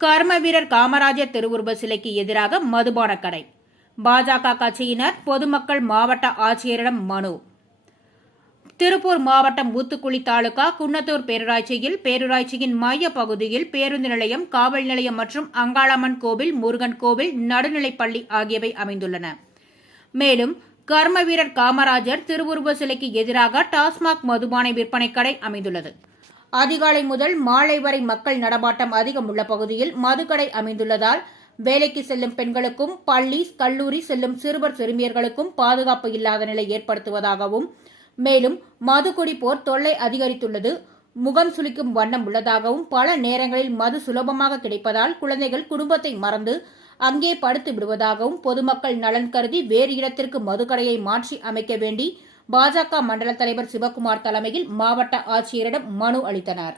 கர்ம வீரர் காமராஜர் திருவுருவ சிலைக்கு எதிராக மதுபான கடை. பாஜக கட்சியினர் பொதுமக்கள் மாவட்ட ஆட்சியரிடம் மனு. திருப்பூர் மாவட்டம் ஊத்துக்குளி தாலுகா குன்னத்தூர் பேரூராட்சியின் மைய பகுதியில் பேருந்து நிலையம், காவல் நிலையம் மற்றும் அங்காளம்மன் கோவில், முருகன் கோவில், நடுநிலைப்பள்ளி ஆகியவை அமைந்துள்ளன. மேலும் கர்ம வீரர் காமராஜர் திருவுருவ சிலைக்கு எதிராக டாஸ்மாக் மதுபான விற்பனை கடை அமைந்துள்ளது. அதிகாலை முதல் மாலை வரை மக்கள் நடமாட்டம் அதிகம் உள்ள பகுதியில் மதுக்கடை அமைந்துள்ளதால் வேலைக்கு செல்லும் பெண்களுக்கும் பள்ளி, கல்லூரி செல்லும் சிறுவர் சிறுமியர்களுக்கும் பாதுகாப்பு இல்லாத நிலை ஏற்படுத்துவதாகவும், மேலும் மது குடிப்போர் தொல்லை அதிகரித்துள்ளது, முகம் சுளிக்கும் வண்ணம் உள்ளதாகவும், பல நேரங்களில் மது சுலபமாக கிடைப்பதால் குழந்தைகள் குடும்பத்தை மறந்து அங்கே படுத்து விடுவதாகவும், பொதுமக்கள் நலன் கருதி வேறு இடத்திற்கு மதுக்கடையை மாற்றி அமைக்க வேண்டி பாஜக மண்டல தலைவர் சிவக்குமார் தலைமையில் மாவட்ட ஆட்சியரிடம் மனு அளித்தனர்.